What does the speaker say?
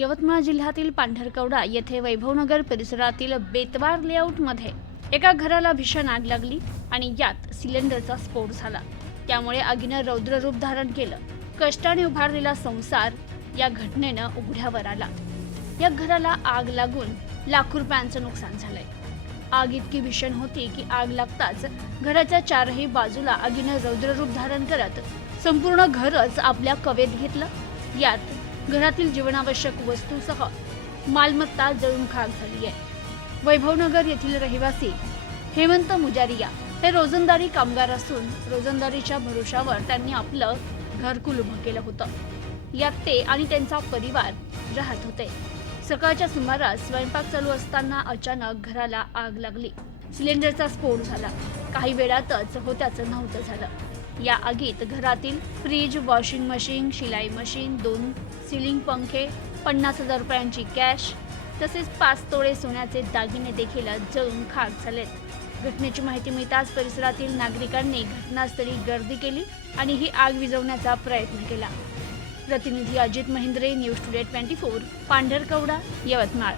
यवतमाळ जिल्ह्यातील पांढरकवडा येथे वैभवनगर परिसरातील बेतवार लेआउटमध्ये एका घराला भीषण आग लागली आणि यात सिलेंडरचा स्फोट झाला. त्यामुळे आगीनं रौद्र रूप धारण केलं. कष्टाने उभारलेला संसार या घटनेनं उघड्यावर आला. या घराला आग लागून लाखो रुपयांचं नुकसान झालंय. आग इतकी भीषण होती की आग लागताच घराच्या चारही बाजूला आगीनं रौद्र रूप धारण करत संपूर्ण घरच आपल्या कवेत घेतलं. यात घरातील जीवनावश्यक वस्तूसह मालमत्ता जळून खाक झाली आहे. वैभवनगर येथील रहिवासी हेमंत मुजारिया हे रोजंदारी कामगार असून रोजंदारीच्या भरोशावर त्यांनी आपलं घरकुल उभं केलं होतं. यात ते आणि त्यांचा परिवार राहत होते. सकाळच्या सुमारास स्वयंपाक चालू असताना अचानक घराला आग लागली. सिलेंडरचा स्फोट झाला. काही वेळातच होत्याचं नव्हतं झालं. या आगीत घरातील फ्रीज वॉशिंग मशीन शिलाई मशीन दोन सिलिंग पंखे पन्नास हजार रुपयांची कॅश तसेच पाच तोळे सोन्याचे दागिने देखील जळून खाक झालेत. घटनेची माहिती मिळताच परिसरातील नागरिकांनी घटनास्थळी गर्दी केली आणि ही आग विझवण्याचा प्रयत्न केला. प्रतिनिधी Ajit Mahendre news today twenty four Pandharkawada Yavatmal.